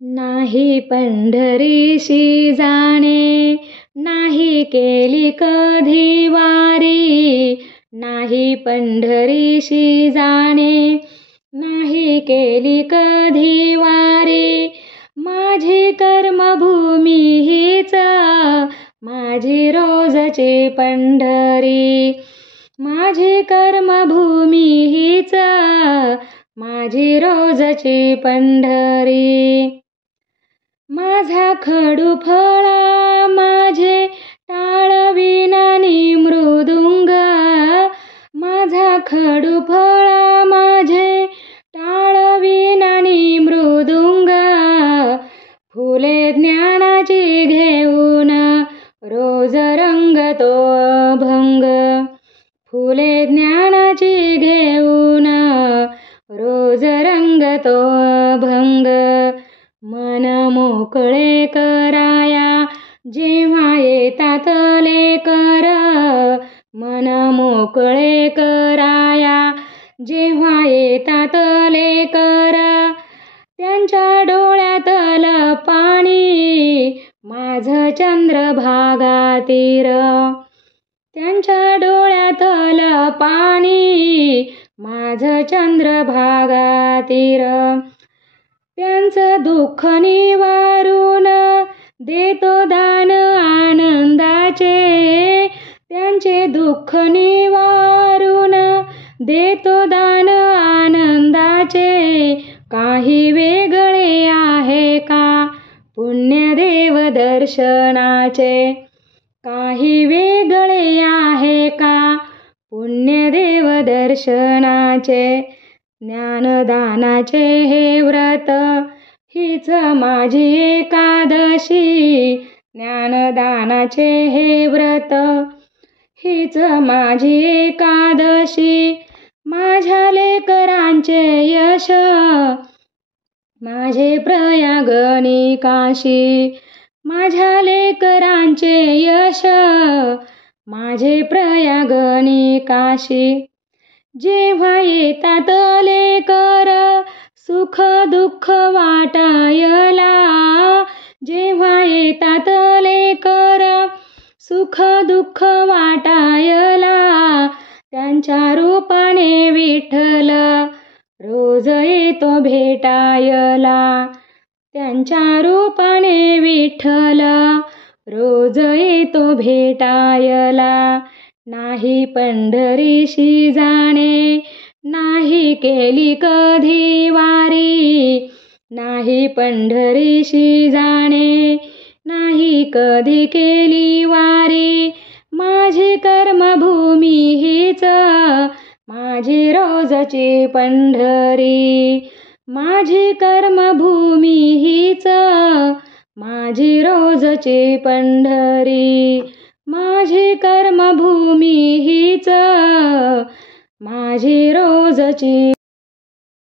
नाही पंढरीशी जाणे, नाही केली कधी वारी. नाही पंढरीशी जाणे, नाही केली कधी वारी. माझी कर्मभूमी हीच, माझी रोजची पंढरी. माझी कर्मभूमी हीच, माझी रोजची पंढरी. माझा खडू फळा, माझे टाळविनानी मृदुंग. माझा खडू फळा, माझे टाळविनानी मृदुंग. फुले ज्ञानाची घेऊन, रोज रंगतो अभंग. फुले ज्ञानाची घेऊन, रोज रंगतो अभंग. मन मोकळे कराया, जेव्हा येतात लेकर. मन मोकळे कराया, जेव्हा येतात लेकर. त्यांच्या डोळ्यातल पाणी, माझं चंद्रभागा तीर. त्यांच्या डोळ्यातल पाणी, माझं चंद्रभागा तीर. त्यांचं दुःख निवारून, देतो दान आनंदाचे. त्यांचे दुःख निवारून, देतो दान आनंदाचे. काही वेगळे आहे का पुण्यदेव दर्शनाचे. काही वेगळे आहे का पुण्यदेव दर्शनाचे. ज्ञानदानाचे हे व्रत, हीच माझी एकादशी. ज्ञानदानाचे हे व्रत, हीच माझी एकादशी. माझ्या लेकरांचे यश, माझे प्रयागनी काशी. माझ्या लेकरांचे यश, माझे प्रयागनी काशी. जेव्हा येतात लेकर, सुख दुःख वाटायला. जेव्हा येतात लेकर, सुख दुःख वाटायला. त्यांच्या रूपाने विठ्ठल, रोज येतो भेटायला. त्यांच्या रूपाने विठ्ठल, रोज येतो भेटायला. नाही पंढरीशी जाणे, नाही केली कधी वारी. नाही पंढरीशी जाणे, नाही कधी केली वारी. माझी कर्मभूमी हीच, माझी रोजची पंढरी. माझी कर्मभूमी हीच, माझी रोजची पंढरी. माझी कर्मभूमी हीच, माझी रोजची